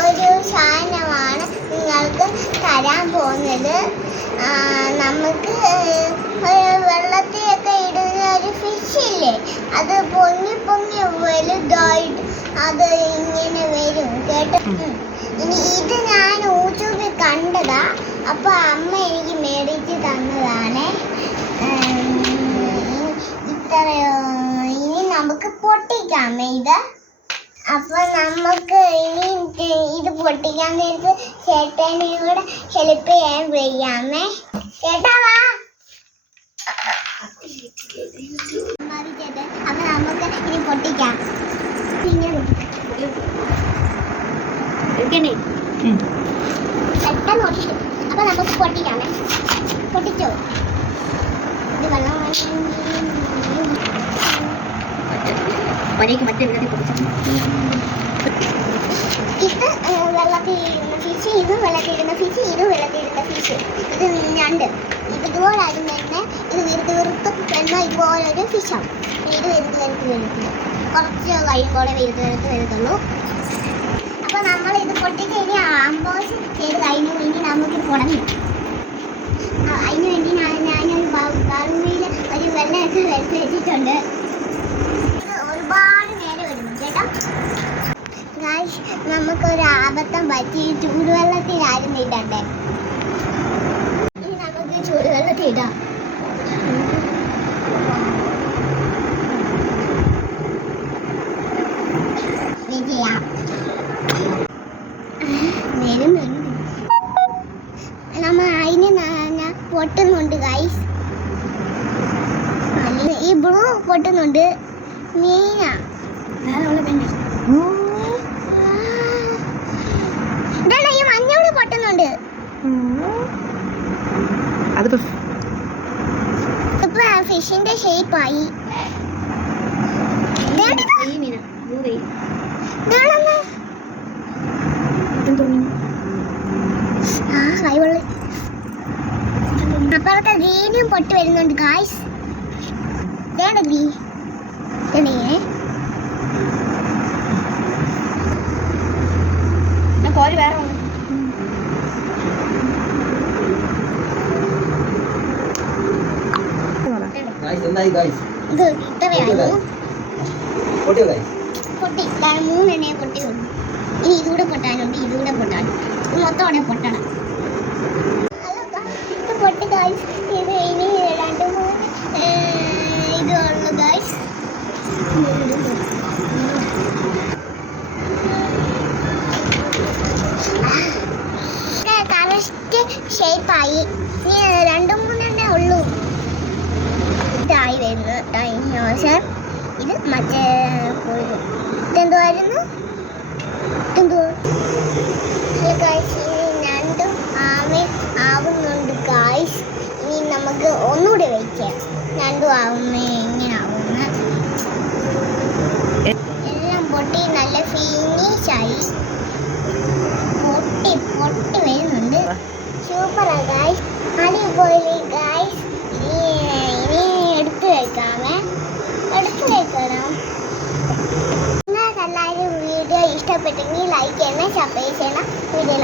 ഒരു സാധനമാണ് നിങ്ങൾക്ക് തരാൻ പോകുന്നത്. നമുക്ക് വെള്ളത്തിലൊക്കെ ഇടുന്ന ഒരു ഫിഷ് ഇല്ലേ? അത് പൊങ്ങി പൊങ്ങി വലുതായിട്ട് അത് ഇങ്ങനെ വരും കേട്ടോ. ഇനി ഇത് ഞാൻ യൂട്യൂബിൽ കണ്ടതാ. അപ്പൊ അമ്മ എനിക്ക് മേടിച്ച് തന്നതാണ്. ഇത്രയോ. ഇനി നമുക്ക് പൊട്ടിക്കാമേ ഇത്. അപ്പൊ നമുക്ക് ഇനി ഇത് പൊട്ടിക്കാൻ നേരത്ത് ചേട്ടനെ കൂടെ ഹെൽപ്പ് ചെയ്യാൻ വയ്യാമേ. ചേട്ടാ വാ. ചേട്ടൻ. അപ്പൊ നമുക്ക് ഇനി പൊട്ടിക്കാം. പെട്ടെന്ന് പൊട്ടിക്കും അപ്പൊ നമുക്ക് പൊട്ടിക്കാമേ. പൊട്ടിച്ചോ? ഇത് വെള്ളം ഒരേക്ക് മറ്റേ വിധത്തിൽ പൊടിച്ചു ഇത് വെള്ളത്തിൽ ഫിഷ് ഇത് വെള്ളത്തിൽ ഫിഷ് ഇത് ഫിഷ് ഇത് രണ്ട്. ഇതുപോലെ തന്നെ ഇത് വെറുതെ വെറുത്ത് എന്നാൽ ഇതുപോലൊരു ഫിഷാണ് ഇത് വെറുതെ വെറുത്ത് കുറച്ച് കഴിയുമ്പോഴേ വെറുതെ വെറുത്ത് വരുത്തുള്ളൂ അപ്പോൾ നമ്മൾ ഇത് പൊട്ടിച്ച് ഇനി അമ്പോസ് ചെയ്ത് കഴിഞ്ഞു ഇനി നമുക്ക് തുടങ്ങി അതിന് വേണ്ടി ഞാൻ ഞാനൊരു ബാറുമിയിൽ ഒരു വെള്ളമൊക്കെ വെച്ച് വെച്ചിട്ടുണ്ട് ഇത് ഒരുപാട് നേരം വരുന്നു കേട്ടോ ഗായ്സ് നമുക്കൊരു ആപത്തം പറ്റി. ചൂടുവെള്ളത്തിലായിരുന്നു ഇടണ്ടേ ഇനി നമുക്ക് ചൂടുവെള്ളത്തിൽ വരുന്നുണ്ട് നമ്മൾ അതിന് പൊട്ടുന്നുണ്ട് ഗൈസ് ഈ ബ്ലൂ പൊട്ടുന്നുണ്ട്. മീന. വേറെ ഉള്ള പെണ്ണെ ഇതാണ് ഈ മഞ്ഞോട് പൊട്ടുന്നുണ്ട് ഇപ്പൊ ഫിഷിന്റെ ഷേപ്പായി അപ്പുറത്തെ ഗ്രീനും പൊട്ടി വരുന്നുണ്ട് ഗായ്സ് വേണ്ട ഗ്രീൻ ഇതേ കോര് വേറെ ഉണ്ട് പൊട്ടിയോ പൊട്ടി. പൊട്ടിയുള്ളൂ. ഇനി ഇതുകൂടെ പൊട്ടാനുണ്ട് ഇതുകൂടെ പൊട്ടാനും? ഇത് മൊത്തം അവിടെ പൊട്ടണം. ഹലോ ഗായ്സ് ഇത് പൊട്ടി ഗായ്സ് ഇത് ഇനി രണ്ട് മൂന്ന് ഏർ, ഇത് ഉള്ളു ഗായ്സ് കറക്റ്റ് ഷേപ്പായി ഇനി രണ്ട് മൂന്നെണ്ണേ ഉള്ളൂ. വരുന്നു ഡൈനോസർ ഇത് മറ്റേ കോഴി ഇതെന്തുവായിരുന്നു? ഇതെന്തുവാ? രണ്ടും ആമേ ആവുന്നുണ്ട് ഗായ്സ് ഇനി നമുക്ക് ഒന്നുകൂടി വയ്ക്കാം രണ്ടും ആവുന്നേ എങ്ങനെ ആവുന്ന എല്ലാം പൊട്ടി നല്ല ഫിനിഷായി പൊട്ടി പൊട്ടി വരുന്നുണ്ട് സൂപ്പറാ ഗായ്സ് അടിപൊളി ഗായ്സ് ഇനി ഇനി എടുത്തു വെക്കാമേ എടുത്തു വെക്കണം നിങ്ങൾക്ക് എല്ലാവരും വീഡിയോ ഇഷ്ടപ്പെട്ടെങ്കിൽ ലൈക്ക് ചെയ്യണം സബ്സ്ക്രൈബ് ചെയ്യണം. വീഡിയോ